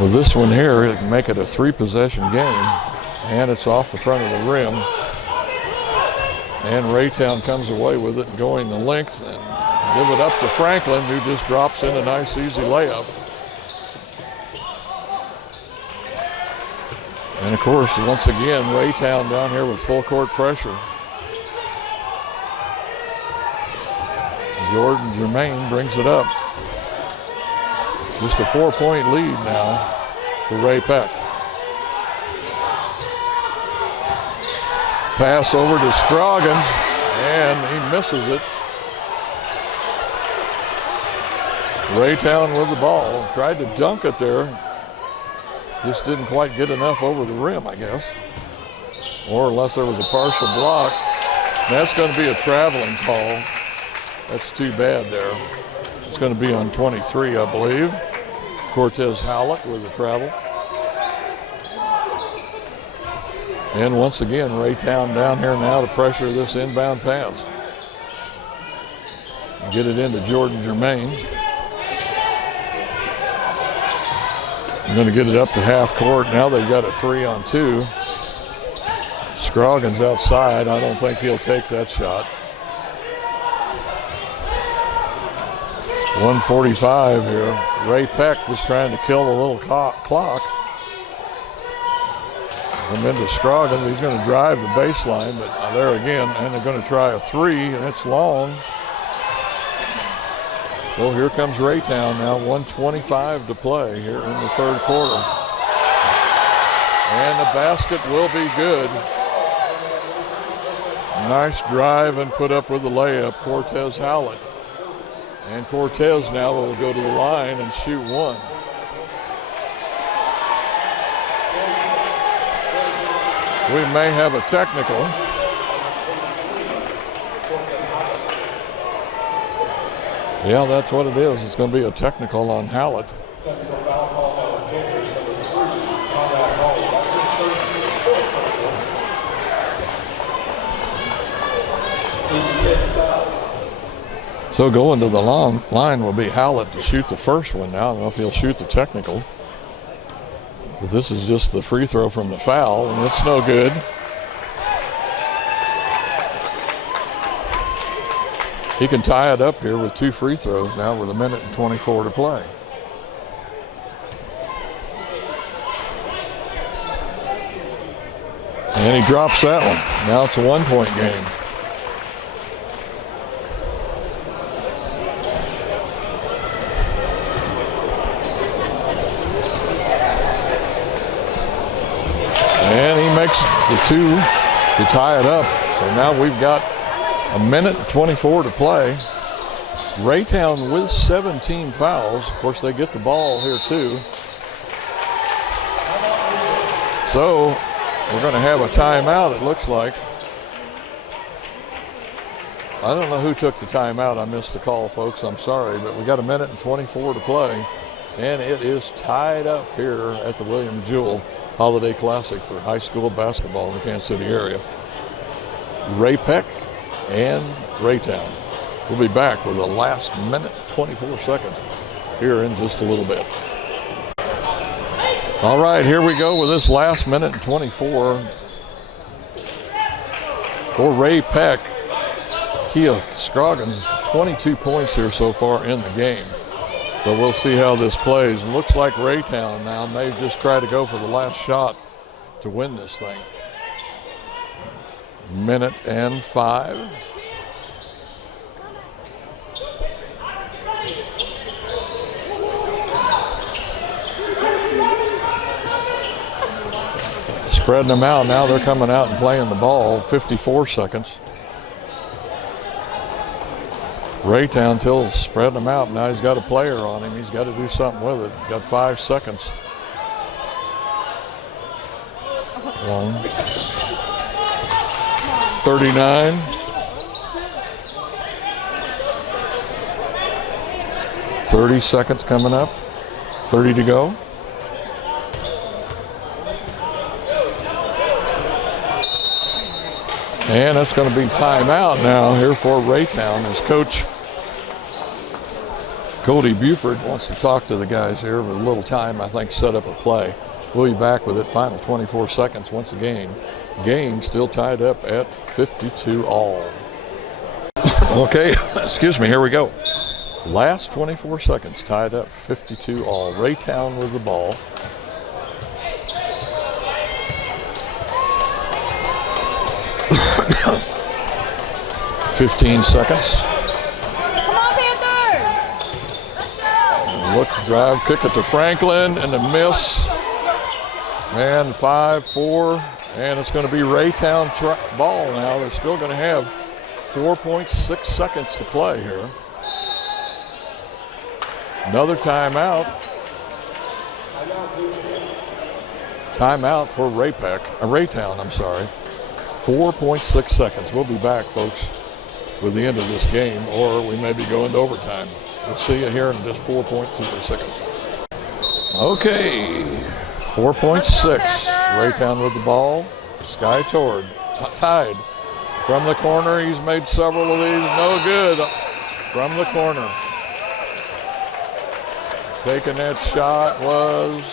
Well, this one here, it can make it a 3-possession game. And it's off the front of the rim. And Raytown comes away with it, going the length and give it up to Franklin, who just drops in a nice easy layup. And of course, once again, Raytown down here with full court pressure. Jordan Germain brings it up. Just a 4-point lead now for Ray Peck. Pass over to Scroggins, and he misses it. Raytown with the ball. Tried to dunk it there. Just didn't quite get enough over the rim, I guess. Or unless there was a partial block. That's going to be a traveling call. That's too bad there. It's going to be on 23, I believe. Cortez Howlett with the travel. And once again, Raytown down here now to pressure this inbound pass. Get it into Jordan Germain. I'm going to get it up to half court. Now they've got a 3-on-2. Scroggins outside. I don't think he'll take that shot. 1:45 here. Ray Peck just trying to kill the little clock. Come into Scroggins. He's going to drive the baseline, but there again, and they're going to try a 3, and it's long. So here comes Raytown now, 1:25 to play here in the third quarter. And the basket will be good. Nice drive and put up with the layup, Cortez Howlett. And Cortez now will go to the line and shoot 1. We may have a technical. Yeah, that's what it is. It's going to be a technical on Howlett. So going to the line will be Howlett to shoot the first one now. I don't know if he'll shoot the technical. But this is just the free throw from the foul, and it's no good. He can tie it up here with 2 free throws now with 1:24 to play. And he drops that one. Now it's a 1-point game. And he makes the 2 to tie it up. So now we've got 1:24 to play. Raytown with 17 fouls. Of course, they get the ball here too. So we're going to have a timeout, it looks like. I don't know who took the timeout. I missed the call, folks. I'm sorry, but we got 1:24 to play. And it is tied up here at the William Jewell. holiday classic for high school basketball in the Kansas City area. Ray Peck and Raytown. We'll be back with the last minute, 24 seconds here in just a little bit. All right, here we go with this last minute and 24 for Ray Peck. Kia Scroggins, 22 points here so far in the game. So we'll see how this plays. It looks like Raytown now may just try to go for the last shot to win this thing. Minute and 5. Spreading them out now. They're coming out and playing the ball. 54 seconds. Raytown till spreading them out. Now he's got a player on him. He's got to do something with it. Got 5 seconds. 39. 30 seconds coming up. 30 to go. And that's going to be timeout now here for Raytown as Coach Cody Buford wants to talk to the guys here with a little time, I think, set up a play. We'll be back with it. Final 24 seconds once again. Game still tied up at 52 all. Okay, excuse me, here we go. Last 24 seconds tied up 52 all. Raytown with the ball. $15 seconds. Come on, Panthers! Let's go! Look, drive, kick it to Franklin, and the miss. And 5-4, and it's going to be Raytown ball now. They're still going to have 4.6 seconds to play here. Another timeout. Timeout for Raytown, I'm sorry. 4.6 seconds. We'll be back, folks, with the end of this game, or we may be going to overtime. We'll see you here in just 4.2 seconds. Okay, 4.6. Raytown with the ball. Sky Tord tied from the corner. He's made several of these. No good from the corner. Taking that shot was...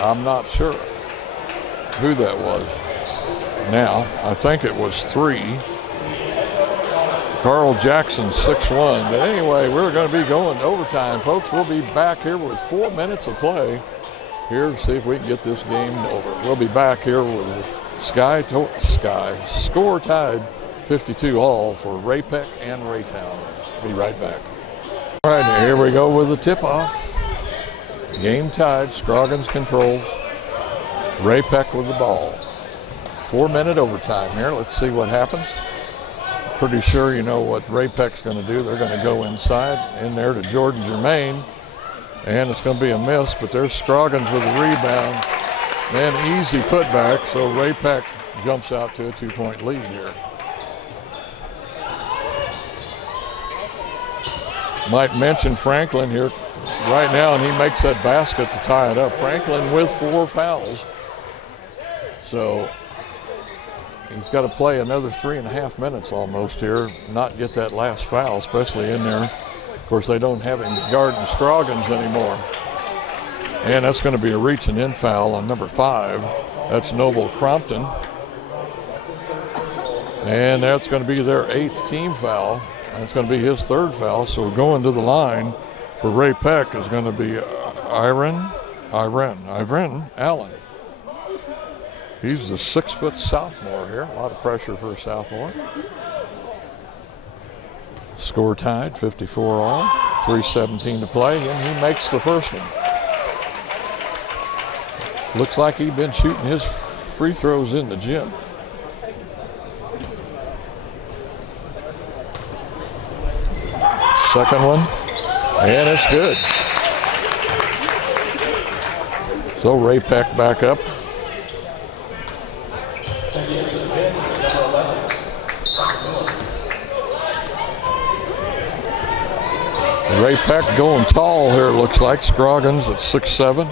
I'm not sure who that was. Now, I think it was 3. Carl Jackson, 6'1". But anyway, we're going to be going to overtime, folks. We'll be back here with 4 minutes of play here to see if we can get this game over. We'll be back here with Sky score tied 52 all for Ray Peck and Raytown. Be right back. All right, here we go with the tip-off. Game tied, Scroggins controls. Ray Peck with the ball. 4-minute overtime here. Let's see what happens. Pretty sure you know what Ray Peck's going to do. They're going to go inside, in there to Jordan Germain. And it's going to be a miss, but there's Scroggins with the rebound. Then easy putback, so Ray Peck jumps out to a 2-point lead here. Might mention Franklin here right now, and he makes that basket to tie it up. Franklin with 4 fouls. So he's got to play another 3.5 minutes almost here, not get that last foul, especially in there. Of course, they don't have him guarding Scroggins anymore. And that's going to be a reaching in foul on number 5. That's Noble Crompton. And that's going to be their 8th team foul. That's going to be his 3rd foul. So going to the line for Ray Peck is going to be Iron Allen. He's the 6-foot sophomore here. A lot of pressure for a sophomore. Score tied, 54 all. 3:17 to play, and he makes the first one. Looks like he'd been shooting his free throws in the gym. Second one, and it's good. So Ray Peck back up. Ray Peck going tall here, it looks like. Scroggins at 6'7",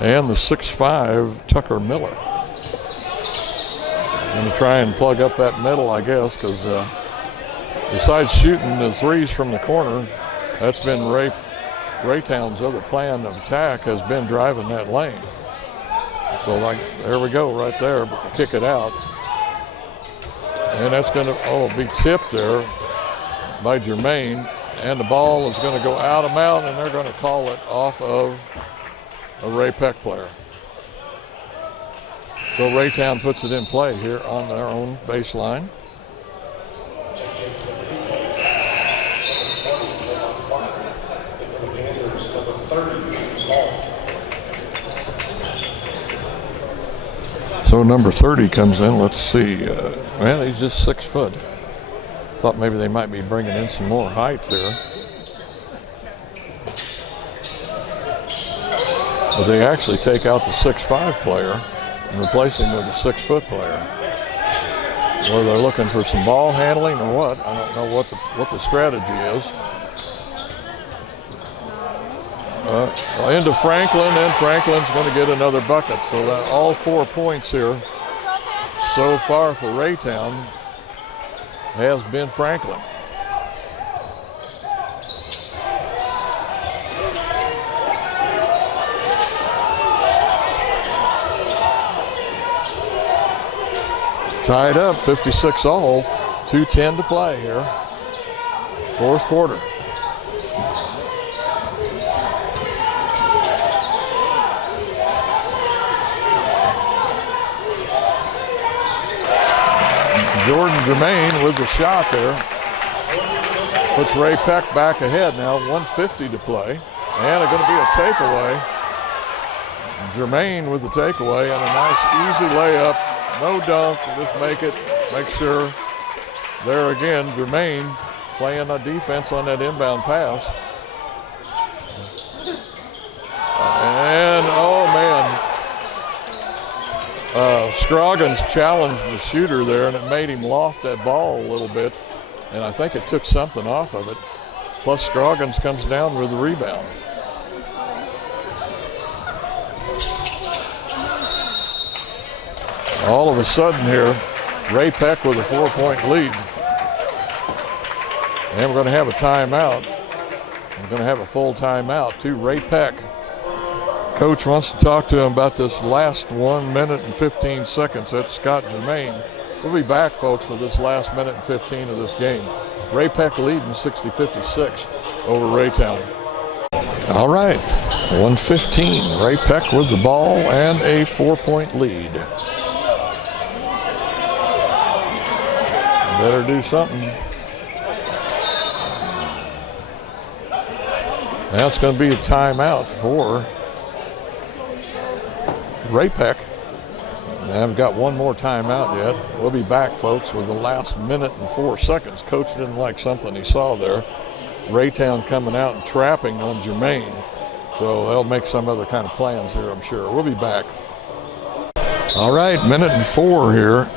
and the 6'5", Tucker Miller. Going to try and plug up that middle, I guess, because besides shooting the threes from the corner, that's been Raytown's other plan of attack, has been driving that lane. So there we go right there, but to kick it out. And that's going to be tipped there by Jermaine. And the ball is going to go out of bounds, and they're going to call it off of a Ray Peck player. So Raytown puts it in play here on their own baseline. So number 30 comes in. Let's see. Man, he's just 6 foot. Thought maybe they might be bringing in some more height there. But they actually take out the 6'5" player and replace him with a 6 foot player. Whether they're looking for some ball handling or what, I don't know what the strategy is. Into Franklin, and Franklin's going to get another bucket. So that all 4 points here so far for Raytown has been Franklin. Tied up, 56 all, 2:10 to play here. Fourth quarter. Jordan Jermaine with the shot there. Puts Ray Peck back ahead now, 1:50 to play. And it's going to be a takeaway. Jermaine with the takeaway and a nice easy layup. No dunk, just make sure. There again, Jermaine playing a defense on that inbound pass. And oh man, Scroggins challenged the shooter there, and it made him loft that ball a little bit, and I think it took something off of it. Plus Scroggins comes down with the rebound. All of a sudden here, Ray Peck with a 4-point lead. And we're going to have a timeout. We're going to have a full timeout to Ray Peck. Coach wants to talk to him about this last 1 minute and 15 seconds. That's Scott Jermaine. We'll be back, folks, for this last minute and 15 of this game. Ray Peck leading 60-56 over Raytown. All right, 1:15. Ray Peck with the ball and a 4-point lead. Better do something. Now it's going to be a timeout for Ray Peck. They haven't got one more timeout yet. We'll be back, folks, with the last minute and 4 seconds. Coach didn't like something he saw there. Raytown coming out and trapping on Jermaine. So they'll make some other kind of plans here, I'm sure. We'll be back. All right, minute and 4 here.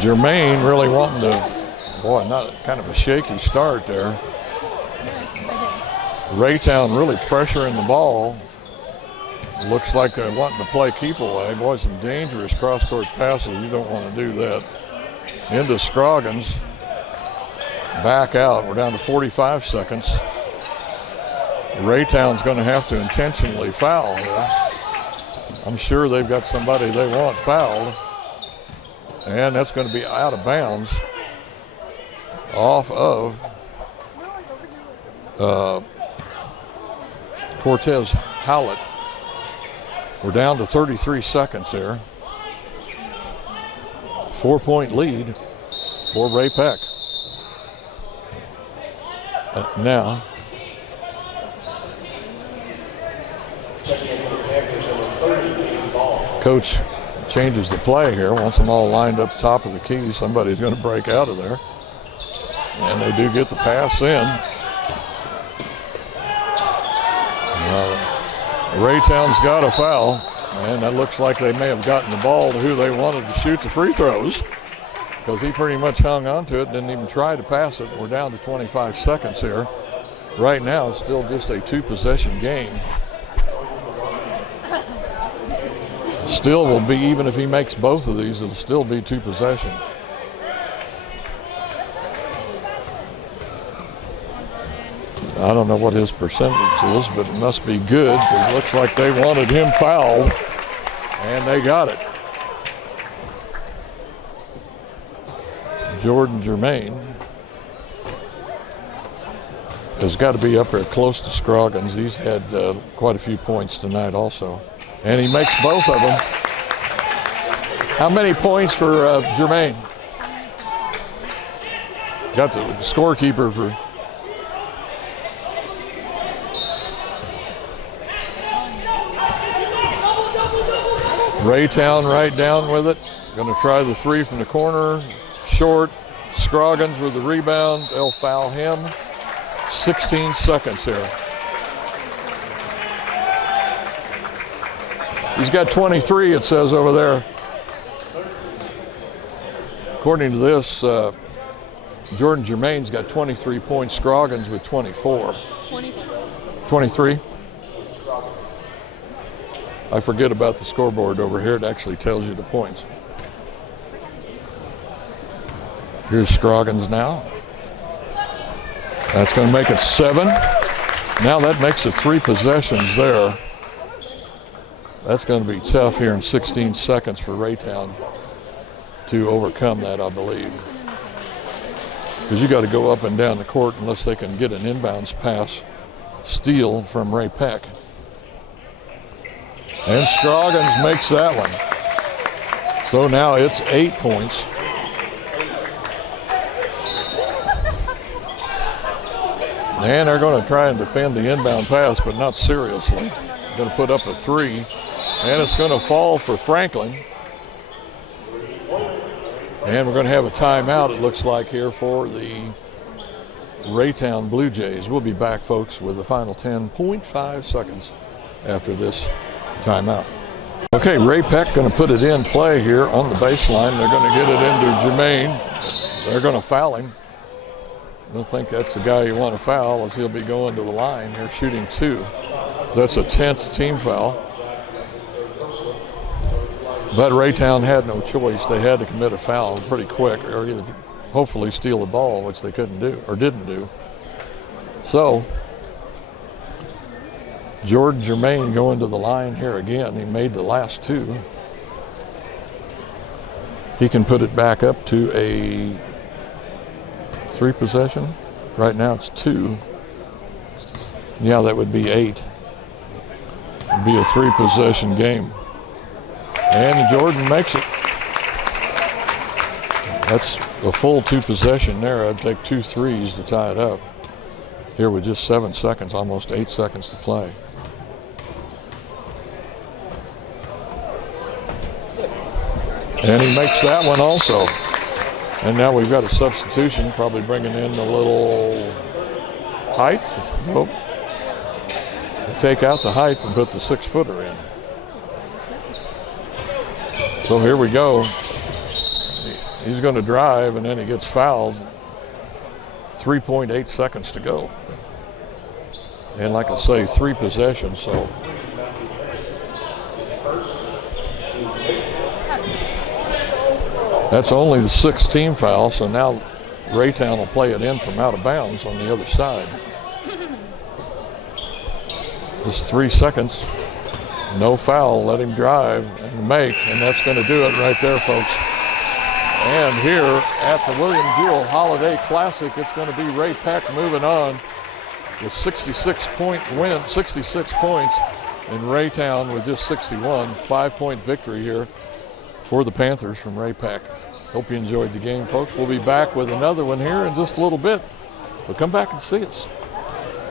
Jermaine really wanting to, boy, not kind of a shaky start there. Raytown really pressuring the ball. Looks like they're wanting to play keep away. Boy, some dangerous cross-court passes. You don't want to do that. Into Scroggins. Back out. We're down to 45 seconds. Raytown's going to have to intentionally foul here. I'm sure they've got somebody they want fouled. And that's going to be out of bounds off of Cortez Howlett. We're down to 33 seconds here. 4-point lead for Ray Peck. Now, coach changes the play here. Wants them all lined up top of the key. Somebody's going to break out of there. And they do get the pass in. Raytown's got a foul. And that looks like they may have gotten the ball to who they wanted to shoot the free throws. because he pretty much hung on to it, didn't even try to pass it. We're down to 25 seconds here. Right now, it's still just a 2-possession game. Still will be, even if he makes both of these, it'll still be 2 possession. I don't know what his percentage is, but it must be good. It looks like they wanted him fouled, and they got it. Jordan Germain has got to be up there close to Scroggins. He's had quite a few points tonight also. And he makes both of them. How many points for Germain? Got the scorekeeper for... Raytown right down with it. Going to try the 3 from the corner. Short. Scroggins with the rebound. They'll foul him. 16 seconds here. He's got 23, it says over there. According to this, Jordan Germain's got 23 points. Scroggins with 24. 23? I forget about the scoreboard over here. It actually tells you the points. Here's Scroggins now. That's going to make it 7. Now that makes it 3 possessions there. That's going to be tough here in 16 seconds for Raytown to overcome that, I believe. Because you got to go up and down the court unless they can get an inbounds pass steal from Ray Peck. And Scroggins makes that one. So now it's 8 points. And they're going to try and defend the inbound pass, but not seriously. Going to put up a 3. And it's going to fall for Franklin. And we're going to have a timeout, it looks like, here for the Raytown Blue Jays. We'll be back, folks, with the final 10.5 seconds after this timeout. Okay, Ray Peck going to put it in play here on the baseline. They're going to get it into Germain. They're going to foul him. I don't think that's the guy you want to foul, as he'll be going to the line here shooting 2. That's a 10th team foul. But Raytown had no choice. They had to commit a foul pretty quick, or either hopefully steal the ball, which they couldn't do, or didn't do. So, Jordan Germain going to the line here again. He made the last 2. He can put it back up to a 3 possession. Right now it's 2. Yeah, that would be 8. It'd be a 3 possession game. And Jordan makes it. That's a full 2 possession there. I'd take 2 threes to tie it up. Here with just 7 seconds, almost 8 seconds to play. And he makes that one also. And now we've got a substitution, probably bringing in a little Heights. Nope. Take out the Heights and put the 6-footer in. So here we go. He's going to drive, and then he gets fouled. 3.8 seconds to go. And like I say, 3 possessions, so. That's only the 6th team foul, so now Raytown will play it in from out of bounds on the other side. Just 3 seconds. No foul, let him drive and make, and that's going to do it right there, folks. And here at the William Jewell Holiday Classic, it's going to be Ray Peck moving on with 66 points, and Raytown with just 61. 5-point victory here for the Panthers from Ray Peck. Hope you enjoyed the game, folks. We'll be back with another one here in just a little bit. But come back and see us.